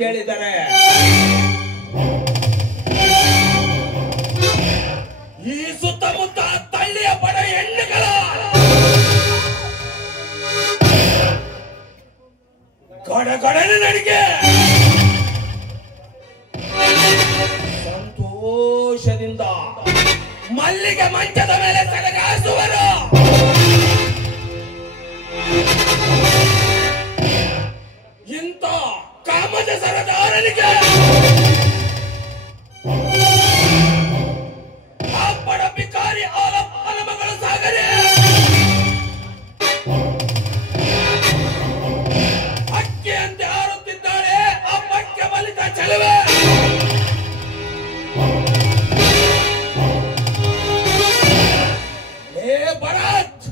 ಕೇಳಿದರೆ ಈ ಸುತ್ತಮುತ್ತ ತಳ್ಳಿಯ ಪಡ ಹೆಣ್ಣುಗಳ ಗಡಗಡನೆ ನಡಿಗೆ ಸಂತೋಷದಿಂದ ಮಲ್ಲಿಗೆ ಮಂಚದ ಮೇಲೆ ಸಲಗಾಸುವರು. ಇಂಥ ಕಾಮದ ಸರದಾರನಿಗೆ ಆ ಬಡ ಬಿಕಾರಿ ಅವನ ಮಗಳು ಸಾಗರೆ ಅಕ್ಕಿಯಂತೆ ಹಾರುತ್ತಿದ್ದಾಳೆ. ಹಬ್ಬಕ್ಕೆ ಬಲಿತ ಚೆಲುವೆ ಭರತ್,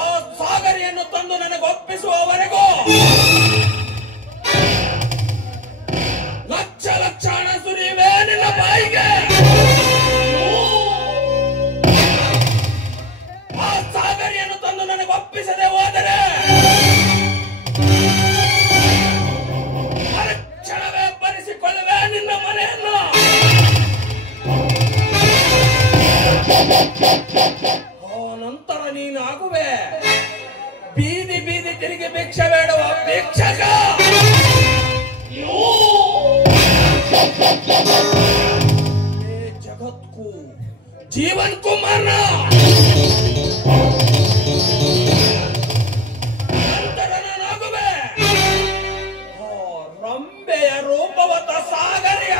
ಆ ಸಾಗರಿಯನ್ನು ತಂದು ನನಗೆ ಒಪ್ಪಿಸುವವರೆಗೂ ಲಕ್ಷ ಲಕ್ಷ ಹಣ ಸುರಿಯುವೆ ನಿನ್ನ ಬಾಯಿಗೆ. ಆ ಸಾಗರಿಯನ್ನು ತಂದು ನನಗೆ ಒಪ್ಪಿಸದೆ ಹೋದರೆ ಮರುಕ್ಷಣವೇ ಬರೆಸಿಕೊಳ್ಳುವೆ ನಿನ್ನ ಮನೆಯನ್ನು. ನಂತರ ನೀನಾಗುವೆ ಬೀದಿ ಬೀದಿ ತಿರುಗಿ ಭಿಕ್ಷೆ ಬೇಡುವ ಭಿಕ್ಷಕ. ಜಗತ್ಕು ಜೀವನ್ ಕುಮಾರ ನಂತರ ನಾನಾಗುವೆ ರಂಬೆಯ ರೂಪವತ ಸಾಗರಿಯ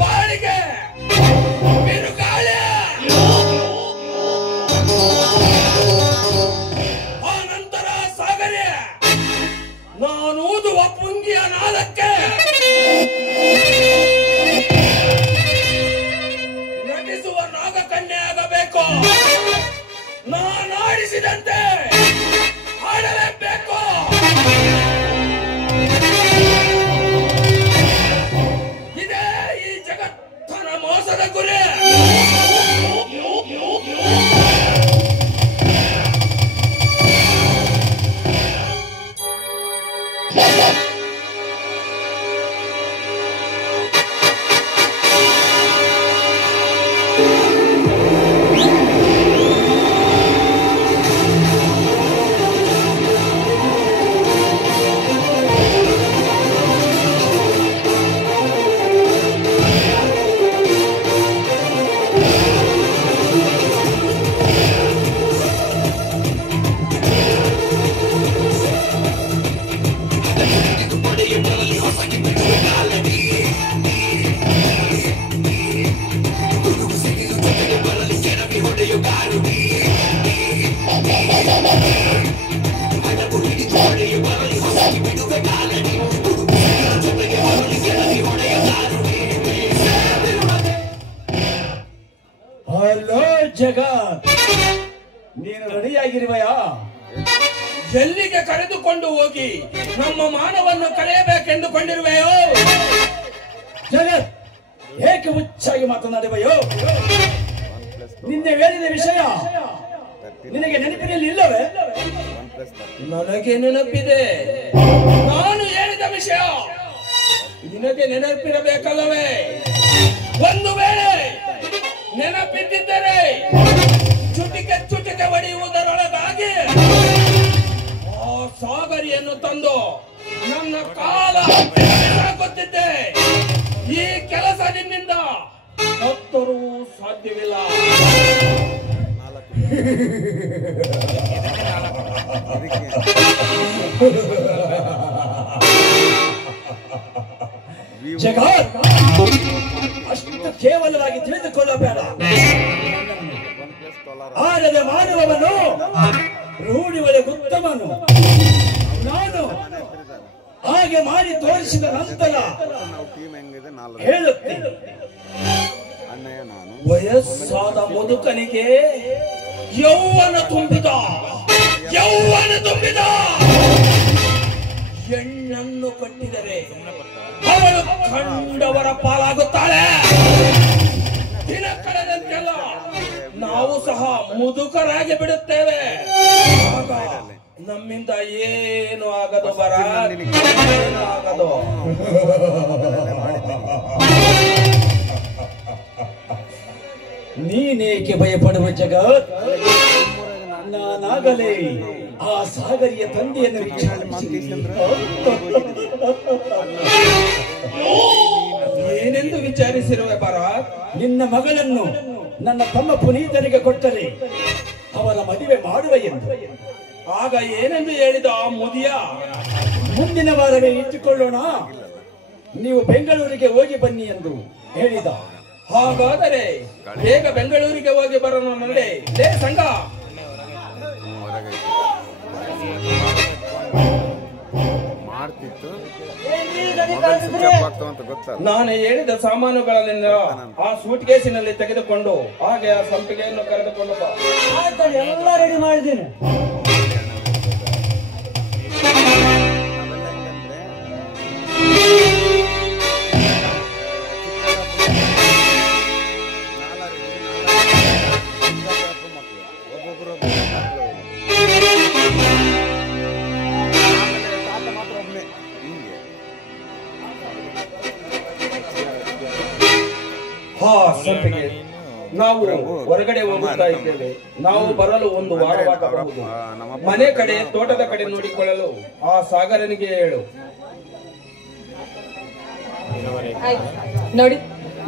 ಬಾಳಿಗೆ ಬಿರುಗಾಳಿ. ಆ ನಂತರ ಸಾಗರಿಯ ನಾನೂದುವ ಪುಂಗಿಯ ನಾದಕ್ಕೆ ನಟಿಸುವ ನಾಗಕನ್ಯೆ ಆಗಬೇಕು. ನಾನಾಡಿಸಿದಂತೆ ಆಡಲೇಬೇಕು. ಇದೇ ಈ ಜಗತ್ತನ ಮೋಸದ ಗುರಿ. ಹಲೋ ಜಗತ್, ನೀನು ರೆಡಿಯಾಗಿರುವೆಯಾ? ಎಲ್ಲಿಗೆ ಕರೆದುಕೊಂಡು ಹೋಗಿ ನಮ್ಮ ಮಾನವನ್ನು ಕಳೆಯಬೇಕೆಂದುಕೊಂಡಿರುವೆಯೋ? ಜಗತ್, ಏಕೆ ಹುಚ್ಚಾಗಿ ಮಾತನಾಡುವೆಯೋ? ನಿನ್ನೆ ಹೇಳಿದ ವಿಷಯ ನಿನಗೆ ನೆನಪಿನಲ್ಲಿ ಇಲ್ಲವೇ? ನನಗೆ ನೆನಪಿದೆ. ನಾನು ಹೇಳಿದ ವಿಷಯ ನಿನಗೆ ನೆನಪಿರಬೇಕಲ್ಲವೇ? ಒಂದು ವೇಳೆ ನೆನಪಿದ್ದಿದ್ದರೆ ಚುಟಿಕೆ ಚುಟಿಕೆ ಹೊಡೆಯುವುದರೊಳಗಾಗಿ ಆ ಸಾಗರಿಯನ್ನು ತಂದು ನನ್ನ ಕಾಲ ಹಾಕುತ್ತಿದ್ದೆ. ಈ ಕೆಲಸ ನಿನ್ನಿಂದ ಸತ್ತರೂ ಸಾಧ್ಯವಿಲ್ಲ. ಜಗತ್, ಅಷ್ಟು ಕೇವಲವಾಗಿ ತಿಳಿದುಕೊಳ್ಳಬೇಡ. ಆಡದ ಮಾನವವನ್ನು ರೂಢಿ ಒಳಗೆ ಉತ್ತಮನು. ನಾನು ಹಾಗೆ ಮಾಡಿ ತೋರಿಸಿದ ನಂತರ ಹೇಳುತ್ತೇನೆ, ವಯಸ್ಸಾದ ಮುದುಕನಿಗೆ ಯೌವನ ತುಂಬಿದ ಹೆಣ್ಣನ್ನು ಕಟ್ಟಿದರೆ ಅವಳು ಕಂಡವರ ಪಾಲಾಗುತ್ತಾಳೆ. ದಿನ ಕಳೆದಂತೆಲ್ಲ ನಾವು ಸಹ ಮುದುಕರಾಗಿ ಬಿಡುತ್ತೇವೆ. ನಮ್ಮಿಂದ ಏನು ಆಗದು ಭರತ್, ಏನು ಆಗದು. ನೀನೇಕೆ ಭಯಪಡುವ ಜಗತ್? ನಾನಾಗಲೇ ಆ ಸಾಗರಿಯ ತಂದೆಯನ್ನು ವಿಚಾರಿಸಿ ಏನೆಂದು ವಿಚಾರಿಸಿರುವೆ ಭರತ್? ನಿನ್ನ ಮಗಳನ್ನು ನನ್ನ ತಮ್ಮ ಪುನೀತನಿಗೆ ಕೊಟ್ಟರೆ ಅವರ ಮದುವೆ ಮಾಡುವ ಎಂದು. ಆಗ ಏನೆಂದು ಹೇಳಿದ ಆ ಮುದಿಯ? ಮುಂದಿನ ವಾರವೇ ಇಟ್ಟುಕೊಳ್ಳೋಣ, ನೀವು ಬೆಂಗಳೂರಿಗೆ ಹೋಗಿ ಬನ್ನಿ ಎಂದು ಹೇಳಿದ. ಹಾಗಾದರೆ ಬೇಗ ಬೆಂಗಳೂರಿಗೆ ಹೋಗಿ ಬರೋಣ ನಡೆ. ಲೇ ಸಂಘ, ನಾನು ಹೇಳಿದ ಸಾಮಾನುಗಳನ್ನೆಲ್ಲ ಆ ಸೂಟ್ ಕೇಸಿನಲ್ಲಿ ತೆಗೆದುಕೊಂಡು ಹಾಗೆ ಆ ಸಂಪಿಗೆಯನ್ನು ಕರೆದುಕೊಂಡು ಬಾ. ಎಲ್ಲ ರೆಡಿ ಮಾಡಿದ್ದೇನೆ. ಸಂಪಿಗೆ, ನಾವು ಹೊರಗಡೆ ಹೋಗುತ್ತಾ ಇದ್ದೇವೆ. ನಾವು ಬರಲು ಒಂದು ವಾರವಾಗಬಹುದು. ಮನೆ ಕಡೆ ತೋಟದ ಕಡೆ ನೋಡಿಕೊಳ್ಳಲು ಆ ಸಾಗರನಿಗೆ ಹೇಳು. ನೋಡಿ,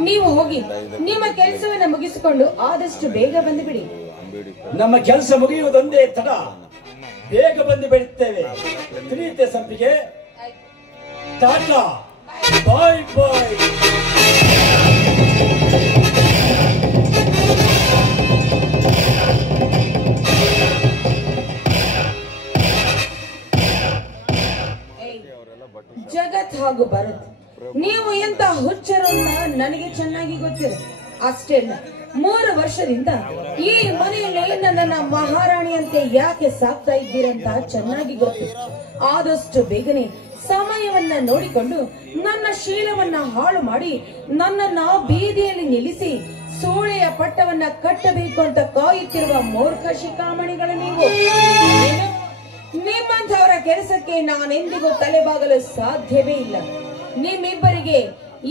ನೀವು ಹೋಗಿ ನಿಮ್ಮ ಕೆಲಸವನ್ನ ಮುಗಿಸಿಕೊಂಡು ಆದಷ್ಟು ಬೇಗ ಬಂದು ಬಿಡಿ. ನಮ್ಮ ಕೆಲಸ ಮುಗಿಯುವುದೊಂದೇ ತಡ, ಬೇಗ ಬಂದು ಬಿಡುತ್ತೇವೆ. ತಿಳಿಯುತ್ತೆ ಸಂಪಿಗೆ? ಟಾಟಾ, ಬಾಯ್ ಬಾಯ್. ಜಗತ್ ಹಾಗೂ ಭರತ್, ನೀವು ಎಂತ ಹುಚ್ಚರು ಅಂತ ನನಗೆ ಚೆನ್ನಾಗಿ ಗೊತ್ತಿದೆ. ಅಷ್ಟೇ ಅಲ್ಲ, 3 ವರ್ಷದಿಂದ ಈ ಮನೆಯಲ್ಲಿ ನನ್ನನ್ನ ಮಹಾರಾಣಿಯಂತೆ ಯಾಕೆ ಸಾಕ್ತಾ ಇದ್ದೀರಂತ ಚೆನ್ನಾಗಿ ಗೊತ್ತು. ಆದಷ್ಟು ಬೇಗನೆ ಸಮಯವನ್ನ ನೋಡಿಕೊಂಡು ನನ್ನ ಶೀಲವನ್ನ ಹಾಳು ಮಾಡಿ ನನ್ನನ್ನ ಬೀದಿಯಲ್ಲಿ ನಿಲ್ಲಿಸಿ ಸೂಳೆಯ ಪಟ್ಟವನ್ನ ಕಟ್ಟಬೇಕು ಅಂತ ಕಾಯುತ್ತಿರುವ ಮೂರ್ಖ ಶಿಖಾಮಣಿಗಳ ನೀವು. ನಿಮ್ಮಂಥವರ ಕೆಲಸಕ್ಕೆ ನಾನೆಂದಿಗೂ ತಲೆಬಾಗಲು ಸಾಧ್ಯವೇ ಇಲ್ಲ. ನಿಮ್ಮಿಬ್ಬರಿಗೆ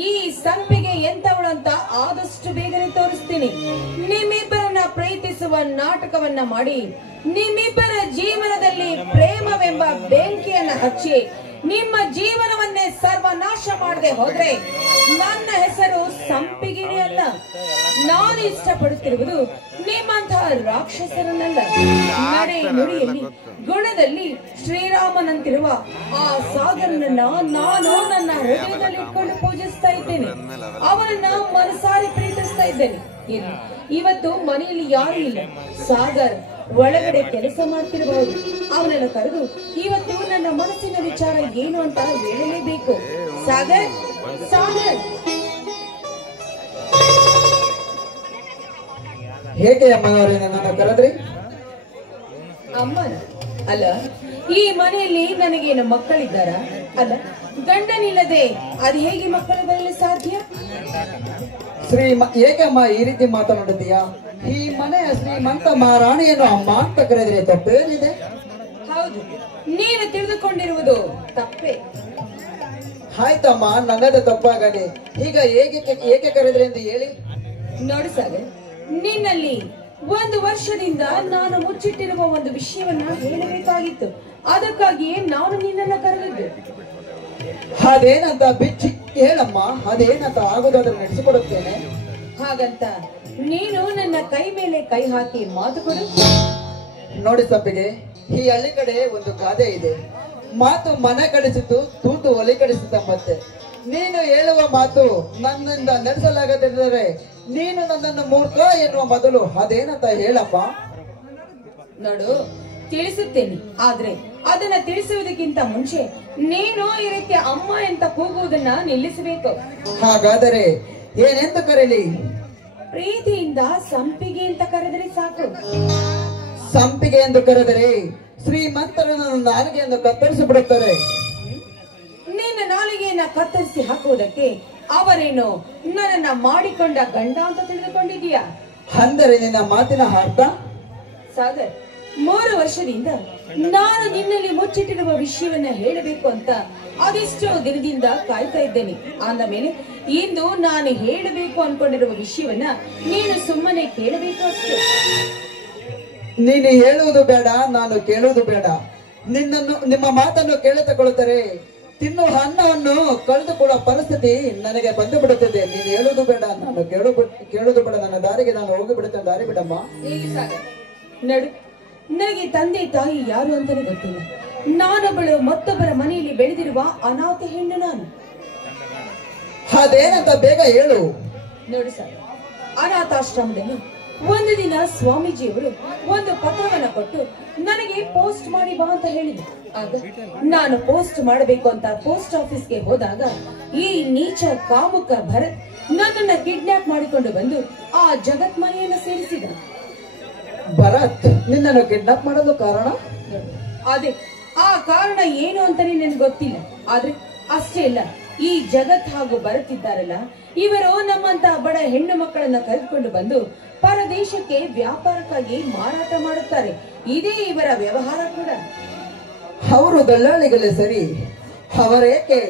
ಈ ಸಂಪಿಗೆ ಎಂತವಳು ಅಂತ ಆದಷ್ಟು ಬೇಗನೆ ತೋರಿಸ್ತೀನಿ. ನಿಮ್ಮಿಬ್ಬರನ್ನ ಪ್ರೀತಿಸುವ ನಾಟಕವನ್ನ ಮಾಡಿ ನಿಮ್ಮಿಬ್ಬರ ಜೀವನದಲ್ಲಿ ಪ್ರೇಮವೆಂಬ ಬೆಂಕಿಯನ್ನ ಹಚ್ಚಿ ನಿಮ್ಮ ಜೀವನವನ್ನೇ ಸರ್ವನಾಶ ಮಾಡದೆ ಹೋದ್ರೆ ನನ್ನ ಹೆಸರು ಸಂಪಿಗೆನೇ ಅಲ್ಲ. ನಾನು ಇಷ್ಟಪಡುತ್ತಿರುವುದು ನಿಮ್ಮಂತಹ ರಾಕ್ಷಸರನ್ನಲ್ಲ. ನಡೆ ನುಡಿಯಲ್ಲಿ ಗುಣದಲ್ಲಿ ಶ್ರೀರಾಮನಂತಿರುವ ಆ ಸಾಗರನನ್ನ ನಾನು ನನ್ನ ಹೃದಯದಲ್ಲಿ ಇಟ್ಕೊಂಡು ಪೂಜಿಸ್ತಾ ಇದ್ದೇನೆ. ಅವನನ್ನ ಮನಸಾರಿ ಪ್ರೀತಿಸ್ತಾ ಇದ್ದೇನೆ. ಇವತ್ತು ಮನೆಯಲ್ಲಿ ಯಾರು ಇಲ್ಲ. ಸಾಗರ್ ಒಳಗಡೆ ಕೆಲಸ ಮಾಡ್ತಿರಬಹುದು. ಅವನನ್ನು ಕರೆದು ಇವತ್ತು ನನ್ನ ಮನಸ್ಸಿನ ವಿಚಾರ ಏನು ಅಂತ ಹೇಳಲೇಬೇಕು. ಸಾಗರ್, ಸಾಗರ್. ಹೇಗೆ ಅಮ್ಮನವರೇ ನನ್ನನ್ನು ಕರೆದ್ರಿ? ಅಮ್ಮನ ಅಲ್ಲ, ಈ ಮನೆಯಲ್ಲಿ ನನಗೇನು ಮಕ್ಕಳಿದ್ದಾರ? ಅಲ್ಲ, ಗಂಡನಿಲ್ಲದೆ ಅದು ಹೇಗೆ ಮಕ್ಕಳು ಬರಲು ಸಾಧ್ಯ? ಏಕಮ್ಮ ಈ ರೀತಿ ಮಾತನಾಡುತ್ತೀಯಾ? ಈ ಮನೆಯ ಶ್ರೀಮಂತ ಮಹಾರಾಣಿಯನ್ನು ಅಮ್ಮ ಅಂತ ಕರೆದ್ರೆ ತಪ್ಪೇನಿದೆ? ಹೌದು, ನೀನು ತಿಳಿದುಕೊಂಡಿರುವುದು ತಪ್ಪೇ. ಆಯ್ತಮ್ಮ, ನನ್ನದು ತಪ್ಪಾಗಲಿ. ಈಗ ಏಕೆ ಕರೆದ್ರಿ ಎಂದು ಹೇಳಿ. ನೋಡು ಸಾಗರ್, ನಿನ್ನಲ್ಲಿ 1 ವರ್ಷದಿಂದ ನಾನು ಮುಚ್ಚಿಟ್ಟಿರುವ ಒಂದು ವಿಷಯವನ್ನ ಹೇಳಬೇಕಾಗಿತ್ತು. ಅದಕ್ಕಾಗಿಯೇ ನಾನು ನಿನ್ನನ್ನ ಕರೆದಿದ್ದೆ. ಅದೇನಂತ ಬಿಚ್ಚಿ ಹೇಳಮ್ಮ. ಅದೇನಂತ ಆಗುದಾದ್ರೆ ನಡೆಸಿಕೊಡುತ್ತೇನೆ. ಹಾಗಂತ ನೀನು ನನ್ನ ಕೈ ಮೇಲೆ ಕೈ ಹಾಕಿ ಮಾತು ಕೊಡು. ನೋಡಿ ಸಂಪಿಗೆ, ಈ ಹಳ್ಳಿ ಕಡೆ ಒಂದು ಗಾದೆ ಇದೆ, ಮಾತು ಮನೆ ಕಡಿಸಿತು, ತೂತು ಒಲೆ ಕಡಿಸಿತಂಬತ್ತೆ. ನೀನು ಹೇಳುವ ಮಾತು ನನ್ನಿಂದ ನಡೆಸಲಾಗದಿದ್ದರೆ ನೀನು ನನ್ನನ್ನು ಮೂರ್ಖ ಎನ್ನುವ ಮೊದಲು ಅದೇನಂತ ಹೇಳಪ್ಪ. ನೋಡು, ತಿಳಿಸುತ್ತೇನೆ. ಆದ್ರೆ ಅದನ್ನ ತಿಳಿಸುವುದಕ್ಕಿಂತ ಮುಂಚೆ ನೀನು ಈ ರೀತಿ ಅಮ್ಮ ಅಂತ ಕೂಗುವುದನ್ನ ನಿಲ್ಲಿಸಬೇಕು. ಹಾಗಾದರೆ ಏನೆಂದು ಕರೆಯಲಿ? ಪ್ರೀತಿಯಿಂದ ಸಂಪಿಗೆ ಅಂತ ಕರೆದರೆ ಸಾಕು. ಸಂಪಿಗೆ ಎಂದು ಕರೆದರೆ ಶ್ರೀಮಂತರನ್ನು ನಾಲಿಗೆಯನ್ನು ಕತ್ತರಿಸಿ ಬಿಡುತ್ತಾರೆ. ನಿನ್ನ ನಾಲಿಗೆಯನ್ನ ಕತ್ತರಿಸಿ ಹಾಕುವುದಕ್ಕೆ ಅವರೇನು ನನ್ನನ್ನ ಮಾಡಿಕೊಂಡ ಗಂಡ ಅಂತ ತಿಳಿದುಕೊಂಡಿದೀಯಾ? ಅಂದರೆ ನಿನ್ನ ಮಾತಿನ ಅರ್ಥ? ಸಾಗರ್, 3 ವರ್ಷದಿಂದ ನಾನು ನಿನ್ನಲ್ಲಿ ಮುಚ್ಚಿಟ್ಟಿರುವ ವಿಷಯವನ್ನ ಹೇಳಬೇಕು ಅಂತ ಅದೆಷ್ಟೋ ದಿನದಿಂದ ಕಾಯ್ತಾ ಇದ್ದೇನೆ. ಅಂದ ಮೇಲೆ ಇಂದು ನಾನು ಹೇಳಬೇಕು ಅನ್ಕೊಂಡಿರುವ ವಿಷಯವನ್ನ ನೀನು ಸುಮ್ಮನೆ ಕೇಳಬೇಕು ಅಷ್ಟೇ. ನೀನು ಹೇಳುವುದು ಬೇಡ, ನಾನು ಕೇಳುವುದು ಬೇಡ. ನಿಮ್ಮ ಮಾತನ್ನು ಕೇಳಿ ತಗೊಳ್ತಾರೆ ತಿನ್ನುವ ಅನ್ನವನ್ನು ಕಳೆದುಕೊಳ್ಳುವ ಪರಿಸ್ಥಿತಿ ನನಗೆ ಬಂದು ಬಿಡುತ್ತದೆ. ನೀನು ಹೇಳುವುದು ಬೇಡ, ನಾನು ಕೇಳುವುದು ಬೇಡ. ನನ್ನ ದಾರಿಗೆ ನಾನು ಹೋಗಿಬಿಡುತ್ತೇನೆ. ದಾರಿ ಬಿಡಮ್ಮ. ನಡು, ನನಗೆ ತಂದೆ ತಾಯಿ ಯಾರು ಅಂತಾನೆ ಗೊತ್ತಿಲ್ಲ. ನಾನೊಬ್ಬಳು ಮತ್ತೊಬ್ಬರ ಮನೆಯಲ್ಲಿ ಬೆಳೆದಿರುವ ಅನಾಥ ಹೆಣ್ಣು ನಾನು. ಅದೇನಂತ ಬೇಗ ಹೇಳು. ನೋಡು ಸರ್, ಅನಾಥಾಶ್ರಮದಲ್ಲಿ ಒಂದು ದಿನ ಸ್ವಾಮೀಜಿಯವರು ಒಂದು ಪತ್ರವನ್ನ ಕೊಟ್ಟು ನನಗೆ ಪೋಸ್ಟ್ ಮಾಡಿ ಬಾ ಅಂತ ಹೇಳಿದ್ರು. ಆಗ ನಾನು ಪೋಸ್ಟ್ ಮಾಡಬೇಕು ಅಂತ ಪೋಸ್ಟ್ ಆಫೀಸ್ಗೆ ಹೋದಾಗ ಈ ನೀಚ ಕಾಮುಕ ಭರತ್ ನನ್ನನ್ನ ಕಿಡ್ನಾಪ್ ಮಾಡಿಕೊಂಡು ಬಂದು ಆ ಜಗತ್ ಮನೆಯನ್ನ ಸೇರಿಸಿದ. ಭರತ್ ನಿನ್ನನ್ನು ಕಿಡ್ನಾಪ್ ಮಾಡಲು ಕಾರಣ? ಅದೇ ಆ ಕಾರಣ ಏನು ಅಂತಾನೆ ನನಗೆ ಗೊತ್ತಿಲ್ಲ. ಆದ್ರೆ ಅಷ್ಟೇ ಅಲ್ಲ, ಈ ಜಗತ್ ಹಾಗೂ ಬರುತ್ತಿದ್ದಾರಲ್ಲ, ಇವರು ನಮ್ಮಂತ ಬಡ ಹೆಣ್ಣು ಮಕ್ಕಳನ್ನ ಕರೆದುಕೊಂಡು ಬಂದು ಪರದೇಶಕ್ಕೆ ವ್ಯಾಪಾರಕ್ಕಾಗಿ ಮಾರಾಟ ಮಾಡುತ್ತಾರೆ. ಇದೇ ಇವರ ವ್ಯವಹಾರ ಕೂಡ. ಅವರು ದಳ್ಳಾಳಿಗಳೇ ಸರಿ. ಅವರೇಕೆ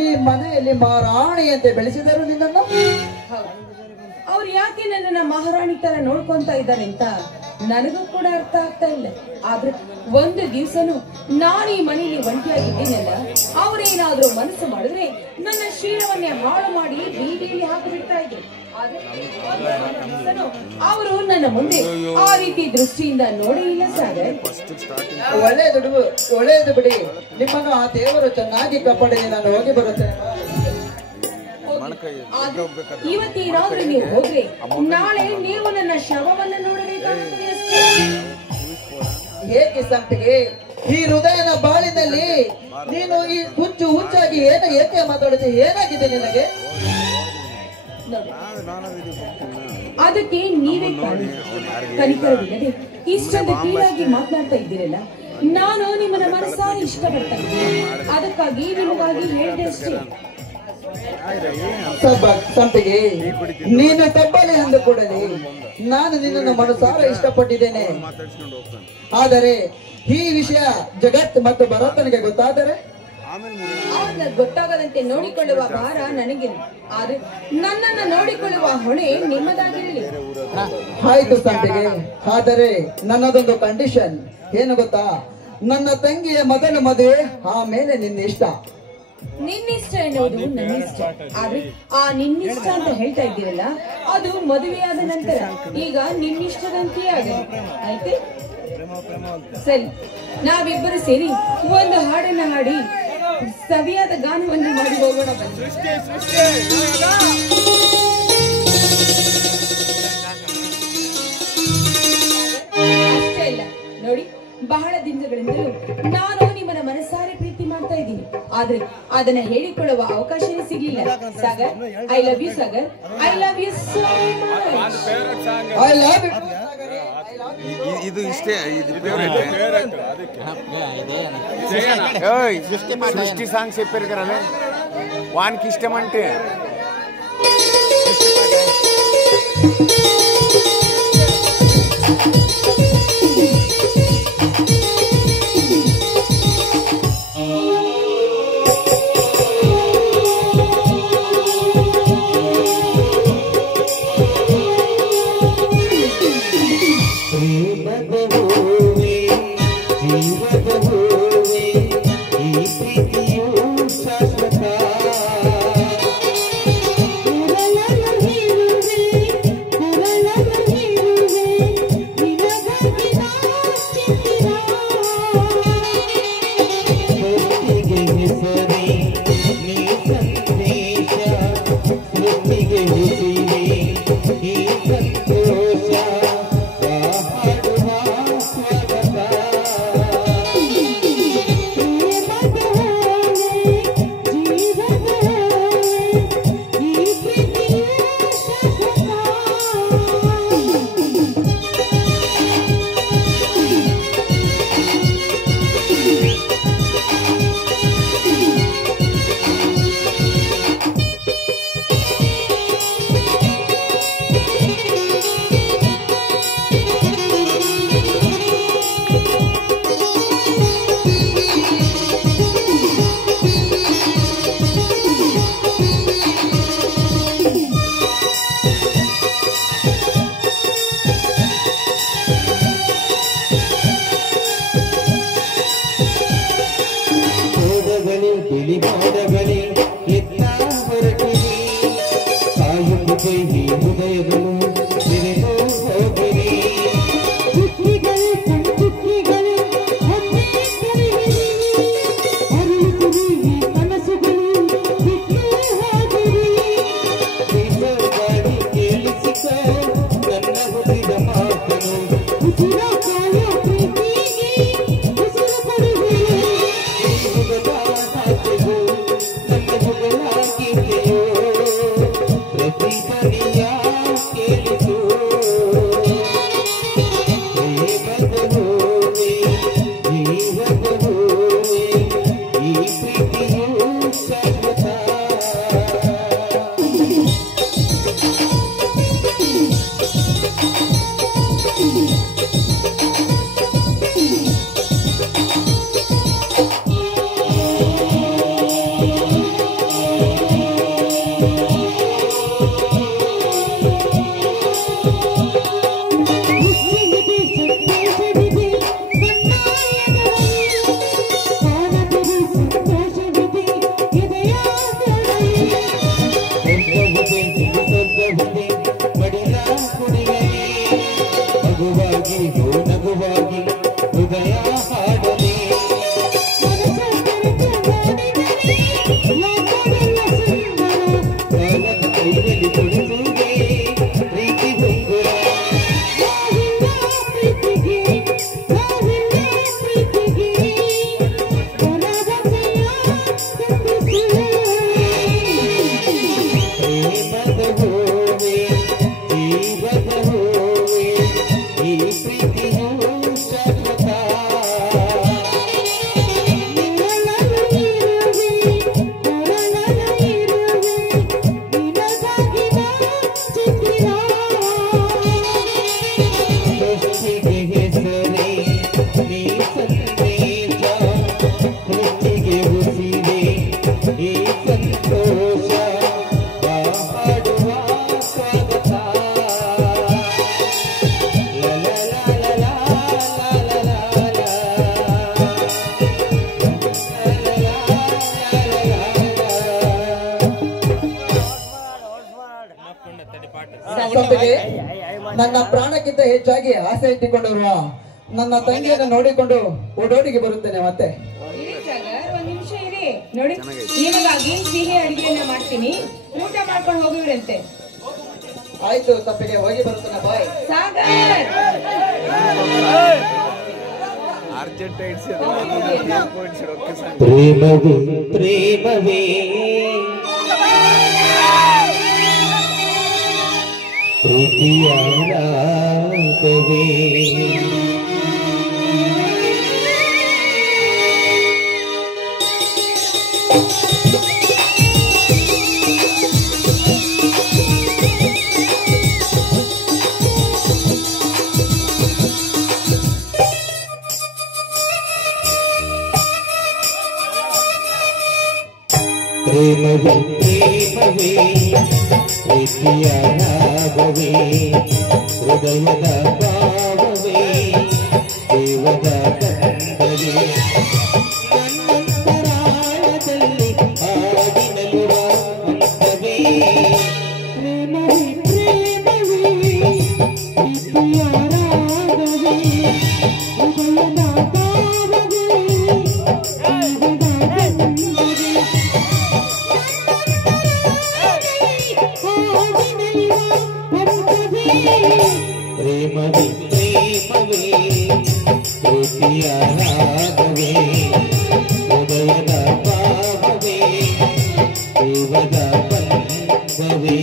ಈ ಮನೆಯಲ್ಲಿ ಮಹಾರಾಣಿಯಂತೆ ಬೆಳೆಸಿದರು ನಿನ್ನನ್ನು? ಅವ್ರು ಯಾಕೆ ನನ್ನನ್ನ ಮಹಾರಾಣಿ ತರ ನೋಡ್ಕೊಂತ ಇದ್ದಾರೆ ಅಂತ ನನಗೂ ಕೂಡ ಅರ್ಥ ಆಗ್ತಾ ಇಲ್ಲ. ಆದ್ರೆ ಒಂದು ದಿವ್ಸನು ನಾನು ಈ ಮನೆಯಲ್ಲಿ ಒಂಟಿಯಾಗಿದ್ದೀನಲ್ಲ, ಅವ್ರೇನಾದ್ರೂ ಮನಸ್ಸು ಮಾಡಿದ್ರೆ ನನ್ನ ಶೀಲವನ್ನೇ ಹಾಳು ಮಾಡಿ ಬೀದಿಯಲ್ಲಿ ಹಾಕಿಬಿಡ್ತಾ ಇದ್ರು. ಅವರು ನನ್ನ ಮುಂದೆ ಆ ರೀತಿ ದೃಷ್ಟಿಯಿಂದ ನೋಡೇ ಇಲ್ಲ ಸಾಗರ್. ಒಳ್ಳೆಯದು ಬಿಡಿ. ನಿಮ್ಮನ್ನು ಆ ದೇವರು ಚೆನ್ನಾಗಿ ಕಾಪಾಡಿ. ನಾನು ಹೋಗಿ ಬರುತ್ತೇನೆ. ಇವತ್ತು ಈ ರಾತ್ರಿ ನೀವು ಹೋದ್ರೆ ನಾಳೆ ನೀವು ನನ್ನ ಶವವನ್ನ ನೋಡಬೇಕಾಗುತ್ತದೆ ಅಷ್ಟೇ. ಹೇಗೆ ಸಂಪಿಗೆ, ಈ ಹೃದಯನ ಬಾಳಿನಲ್ಲಿ ನೀನು ಈ ಹುಚ್ಚಾಗಿ ಏಕೆ ಮಾತಾಡುತ್ತೆ? ಏನಾಗಿದೆ ನಿನಗೆ? ಅದಕ್ಕೆ ನೀವೇ ಕನಿಕರವಿಲ್ಲದೆ ಇಷ್ಟೊಂದು ಕೀಳಾಗಿ ಮಾತನಾಡ್ತಾ ಇದ್ದೀರಲ್ಲ. ನಾನು ನಿಮ್ಮನ್ನ ಮನಸ್ಸಾರಿ ಇಷ್ಟಪಡ್ತೇನೆ, ಅದಕ್ಕಾಗಿ ನಿಮಗಾಗಿ ಹೇಳಿದೆ ಅಷ್ಟೇ. ಸಂಪಿಗೆ, ನೀನು ತಪ್ಪಲೆ ಅಂದ ಕೂಡಲೇ ನಾನು ನಿನ್ನನ್ನು ಮನಸಾರ ಇಷ್ಟಪಟ್ಟಿದ್ದೇನೆ. ಆದರೆ ಈ ವಿಷಯ ಜಗತ್ ಮತ್ತು ಭರತನಿಗೆ ಗೊತ್ತಾದರೆ ಅವ್ರನ್ನ ಗೊತ್ತಾಗದಂತೆ ನೋಡಿಕೊಳ್ಳುವ ಭಾರ ನನಗಿಲ್ಲ. ಆದ್ರೆ ನನ್ನನ್ನ ನೋಡಿಕೊಳ್ಳುವ ಹೊಣೆ ನಿಮ್ಮದಾಗಿರಲಿ. ಆಯ್ತು ಸಂಪಿಗೆ, ಆದರೆ ನನ್ನದೊಂದು ಕಂಡೀಷನ್. ಏನು ಗೊತ್ತಾ? ನನ್ನ ತಂಗಿಯ ಮೊದಲು ಮದುವೆ, ಆಮೇಲೆ ನಿನ್ನ ಇಷ್ಟ. ನಿನ್ನಿಷ್ಟ ಎನ್ನುವುದು ನನ್ನಿಷ್ಟ. ಆದ್ರೆ ಆ ನಿನ್ನಿಷ್ಟ ಅಂತ ಹೇಳ್ತಾ ಇದ್ದೀರಲ್ಲ, ಅದು ಮದುವೆಯಾದ ನಂತರ. ಈಗ ನಿನ್ನಿಷ್ಟದಂತೆಯೇ ಆಗಲಿ, ಆಯ್ತು? ಸರಿ, ನಾವಿಬ್ಬರು ಸೇರಿ ಒಂದು ಹಾಡನ್ನ ಹಾಡಿ ಸವಿಯಾದ ಗಾನವನ್ನು ಮಾಡಿ ಹೋಗೋಣ ಬನ್ನಿ. ಅಷ್ಟೇ ಇಲ್ಲ ನೋಡಿ, ಬಹಳ ದಿನಗಳಿಂದಲೂ ನಾನು ನಿಮ್ಮನ್ನ ಮನಸಾರೆ ಪ್ರೀತಿ ಮಾಡ್ತಾ ಇದ್ದೀನಿ. ಆದ್ರೆ ಅದನ್ನ ಹೇಳಿಕೊಳ್ಳುವ ಅವಕಾಶನೇ ಸಿಗ್ಲಿಲ್ಲ. Sagar, I love you Sagar, I love you so much. I love you. ಇದು ಇಷ್ಟೇ, ಇದು సృష్టి సాంగ్స్ చెప్పారు కదా వానికి ఇష్టం అంటే ಶಾಶ್ವತ ಈ ಹೃದಯಗಳು ಬಿರಿದು ಹೋಗಿರಿ ಚುಕ್ಕಿಗಳು ಚುಕ್ಕಿಗಳು ಒಮ್ಮೆ ಕರೆಯಿರಿ ಅರುಳುತ್ತಿರಿ ಈ ಕನಸುಗಳು ಬಿಟ್ಟು ಹೋಗಿರಿ ಗಾಡಿ ಕೇಳಿಸಿಕೋ ನನ್ನ ಹುಸಿದ ಮಾತನು ಉಸಿರ ಕಾಯೋ ಪ್ರೀತಿಗೆ ಉಸಿರು ಕೊಡುವೆ ಹುಡುಗ ಹಾಕಿಗೂ ನನ್ನ ಹುಡುಗ ಗೀತೆಯೋ ಪ್ರತಿ ಬರಿಯ ಕೇಳಿಸು ಪ್ರೇಮದ ಹೂವೆ ಜೀವದ ಹೂವೆ ಈ ಪ್ರೀತಿಯು ಶಾಶ್ವತ ನಗುವಾಗಿ ಹೃದಯ ಹಾಡಲಿ ಕೈಯಲ್ಲಿ ಕೊಡಿಸುವುದೇ ಪ್ರೀತಿ ಹೊಂಗುರ ಪ್ರೇಮದ ಹೂವೆ ಜೀವದ ಹೂವೆ ಈ ಪ್ರೀತಿಯು ಶಾಶ್ವತ ಸೃಷ್ಟಿಗೆ ಹೆಸರೇ ನೀ ಸಂದೇಶ ಸೃಷ್ಟಿಗೆ ಉಸಿರೇ ಈ ಸಂತೋಷ ಹಾಡುವ ಸ್ವಾಗತ ಸಂಪಿಗೆ ನನ್ನ ಪ್ರಾಣಕ್ಕಿಂತ ಹೆಚ್ಚಾಗಿ ಆಸೆ ಇಟ್ಟುಕೊಂಡಿರುವ ನನ್ನ ತಂಗಿಯನ್ನು ನೋಡಿಕೊಂಡು ಓಡೋಡಿಗೆ ಬರುತ್ತೇನೆ ಮತ್ತೆ ಒಂದ್ ನಿಮಿಷ ಇರಿ ನೋಡಿ ನಿಮಗಾಗಿ ಸಿಹಿ ಅಡಿಗೆಯನ್ನ ಮಾಡ್ತೀನಿ ಊಟ ಮಾಡ್ಕೊಂಡು ಹೋಗಿವ್ರಂತೆ ಆಯ್ತು ಸಂಪಿಗೆ ಹೋಗಿ ಬರುತ್ತೇನೆ ಬಾಯ್ ಸಾಗರ್ ಅರ್ಜೆಂಟ್ ಪ್ರೇಮವೇ ಪ್ರೇಮವೇ ಪ್ರೀತಿಯ ರಾಗವೇ ಪ್ರೇಮವೇ ಪ್ರೇಮವೇ ಪ್ರೀತಿಯ ರಾಗವೇ ಹೃದಯದ ಭಾವವೇ ದೇವದ ಕಂದವೇ ನನ್ನಂತರಾಳದಲ್ಲಿ ಹಾಡಿನಲ್ಲಿರುವ ಹಂಸವೇ ಪ್ರೇಮವೇ ಪ್ರೇಮವೇ ಪ್ರೀತಿಯ ರಾಗವೇ ಹೃದಯದ ಭಾವವೇ ದೇವದ ಕಂದವೇ ಪ್ರೇಮವೇ ಪ್ರೇಮವೇ ಪ್ರೀತಿಯ ರಾಗವೇ ಹೃದಯದ ಭಾವವೇ ದೇವದ ಬಂಧವೇ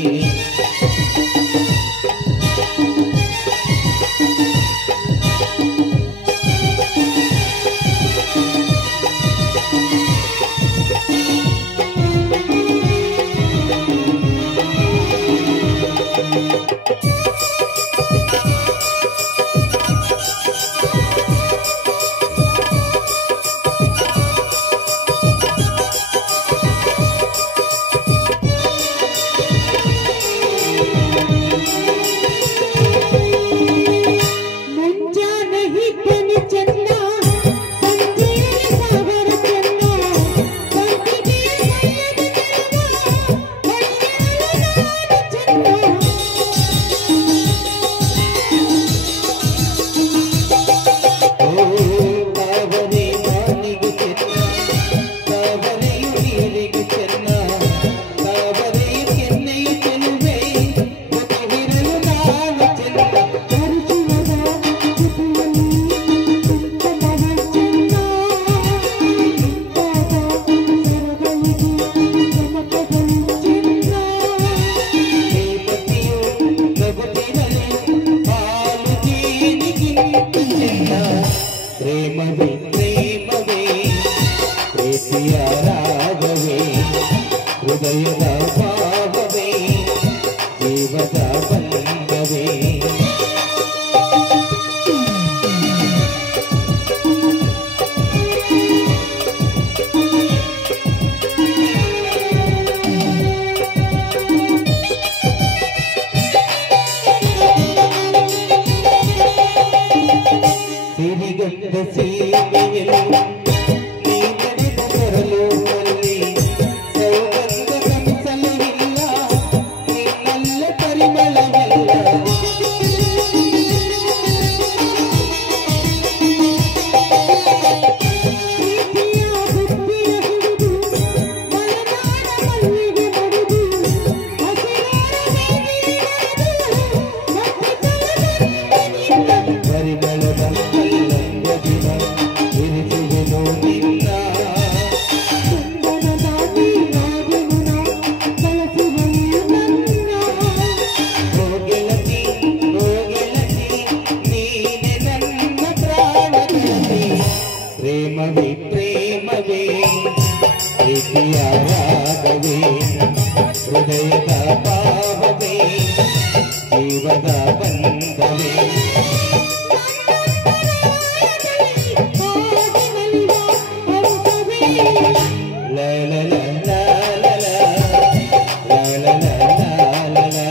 Oh ಜೀವದ ಬಂಧವೇ ಸಿರಿಗಂಧ ಸೀಮೆಯಲು ನೀ ನಡೆದು ಬರಲು ಅಲ್ಲಿ ಸೌಗಂಧ ಕಂಸಲು ಇಲ್ಲ ನಿನ್ನಲ್ಲ ಪರಿಮಳವಿಲ್ಲ ಪರಿಮಳದ ಕಲ್ಲಂಗದಿನ ಇರಿಸುವೆನು ನಿನ್ನ ಗೆಳತಿ ನೀನೆ ನನ್ನ ಪ್ರಾಣ ಗೆಳತಿ ಪ್ರೇಮವೇ ಪ್ರೇಮವೇ ಪ್ರೀತಿಯ ರಾಗವೇ ಹೃದಯದ ಭಾವವೇ ಜೀವದ ಬಂಧವೇ la la la la la la la la la la la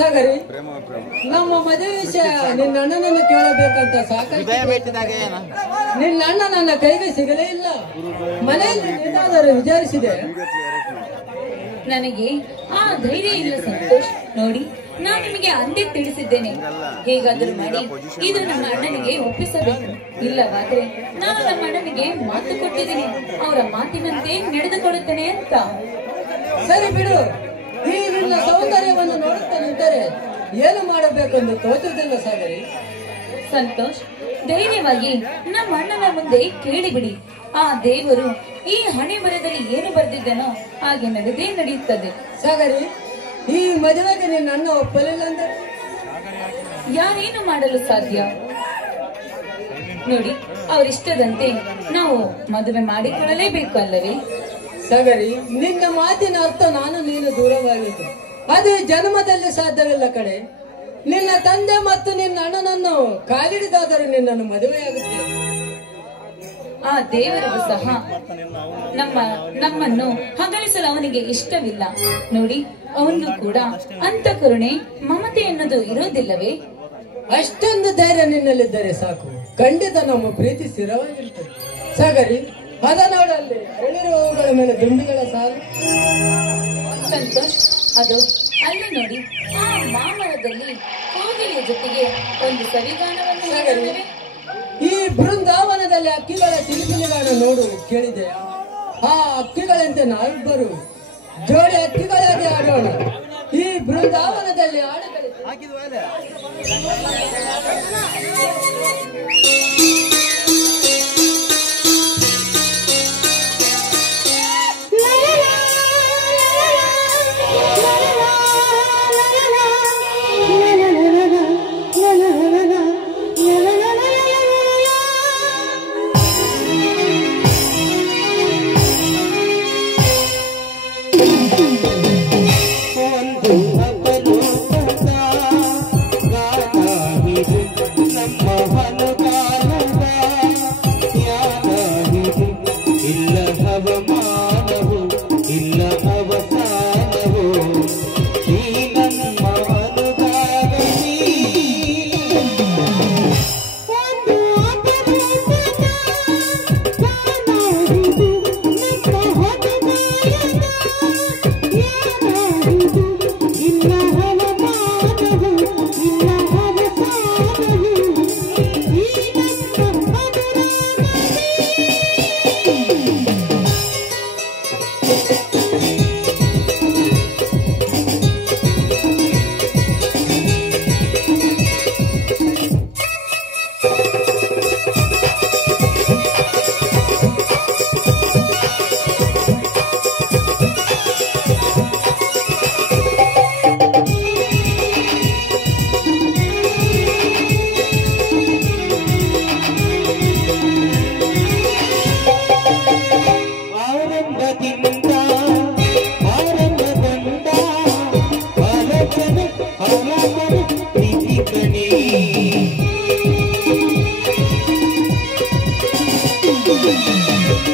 Sagari ನಮ್ಮ ಮದುವೆ ವಿಷಯ ನಿನ್ನ ಅಣ್ಣನನ್ನು ಕೇಳಬೇಕಂತ ಸಾಕಾಯ್ತು. ನಿನ್ನ ಅಣ್ಣ ನನ್ನ ಕೈಗೆ ಸಿಗಲೇ ಇಲ್ಲ. ಮನೆಯಲ್ಲಿ ಏನಾದರೂ ವಿಚಾರಿಸಿದೆ? ನನಗೆ ಆ ಧೈರ್ಯ ಇಲ್ಲ ಸಂತೋಷ್. ನೋಡಿ, ನಾನು ನಿಮಗೆ ಅಂದೇ ತಿಳಿಸಿದ್ದೇನೆ, ಹೇಗಾದರೂ ಮಾಡಿ ಇದು ನಮ್ಮ ಅಣ್ಣನಿಗೆ ಒಪ್ಪಿಸಬೇಕು. ಇಲ್ಲವಾದ್ರೆ ನಾನು ನಮ್ಮ ಅಣ್ಣನಿಗೆ ಮಾತು ಕೊಟ್ಟಿದ್ದೀನಿ, ಅವರ ಮಾತಿನಂತೆ ನಡೆದುಕೊಳ್ಳುತ್ತೇನೆ ಅಂತ. ಸರಿ ಬಿಡು, ಈ ನಿನ್ನ ಸೌಂದರ್ಯವನ್ನು ನೋಡುತ್ತಾ ನಿಂತರೆ ಏನು ಮಾಡಬೇಕೆಂದು ತೋಚುವುದಿಲ್ಲ ಸಾಗರಿ. ಸಂತೋಷ್, ಧೈರ್ಯವಾಗಿ ನಮ್ಮ ಅಣ್ಣನ ಮುಂದೆ ಕೇಳಿಬಿಡಿ. ಆ ದೇವರು ಈ ಹಣೆ ಬರದಲ್ಲಿ ಏನು ಬರೆದಿದ್ದನೋ ಹಾಗೆ ನಡೆದೇ ನಡೆಯುತ್ತದೆ. ಸಾಗರಿ, ಈ ಮದುವೆಗೆ ನಿನ್ನ ಅಣ್ಣ ಒಪ್ಪಲಿಲ್ಲ ಅಂದರೆ ಯಾರೇನು ಮಾಡಲು ಸಾಧ್ಯ? ನೋಡಿ, ಅವರಿಷ್ಟದಂತೆ ನಾವು ಮದುವೆ ಮಾಡಿಕೊಳ್ಳಲೇಬೇಕು ಅಲ್ಲವೇ? ಸಾಗರಿ, ನಿನ್ನ ಮಾತಿನ ಅರ್ಥ ನಾನು ನೀನು ದೂರವಾಗಿದ್ದು ಅದು ಜನ್ಮದಲ್ಲಿ ಸಾಧ್ಯವಿಲ್ಲ ಕಡೆ. ನಿನ್ನ ತಂದೆ ಮತ್ತು ನಿನ್ನ ಅಣ್ಣನನ್ನು ಕಾಲಿಡಿದಾದರೂ ನಿನ್ನನ್ನು ಮದುವೆಯಾಗುತ್ತೆ. ಆ ದೇವರಿಗೂ ಸಹ ನಮ್ಮನ್ನು ಹಗಲಿಸಲು ಅವನಿಗೆ ಇಷ್ಟವಿಲ್ಲ. ನೋಡಿ, ಅವನಿಗೂ ಕೂಡ ಅಂತ ಕರುಣೆ ಮಮತೆ ಎನ್ನುವುದು ಇರೋದಿಲ್ಲವೇ? ಅಷ್ಟೊಂದು ಧೈರ್ಯ ನಿನ್ನಲ್ಲಿದ್ದರೆ ಸಾಕು, ಖಂಡಿತ ನಮ್ಮ ಪ್ರೀತಿ ಸ್ಥಿರವಾಗಿರ್ತದೆ. ಸಾಗರಿ, ಅದ ನೋಡಲ್ಲಿ ಅರಳಿರುವವುಗಳ ಮೇಲೆ ದುಂಬಿಗಳ ಸಾಲು. ಸಂತೋಷ್, ಅದು ಅಲ್ಲಿ ನೋಡಿ, ಆ ಮಾಮರದಲ್ಲಿ ಕೋಗಿಲೆಯ ಜೊತೆಗೆ ಒಂದು ಸವಿಗಾನವನ್ನು ಹೇಳಿದ್ದೇವೆ. ಈ ಬೃಂದಾವನದಲ್ಲಿ ಅಕ್ಕಿಗಳ ಚಿಲಿಪಿಲಿಗಾನ ನೋಡು ಕೇಳಿದೆ. ಆ ಅಕ್ಕಿಗಳಂತೆ ನಾವಿಬ್ಬರು ಜೋಡಿ ಅಕ್ಕಿಗಳಾಗಿ ಆಡೋಣ. ಈ ಬೃಂದಾವನದಲ್ಲಿ ಆಡಗಳಿಗೆ ನಮ್ಮ ಹೊಲಗಾಲ Thank you.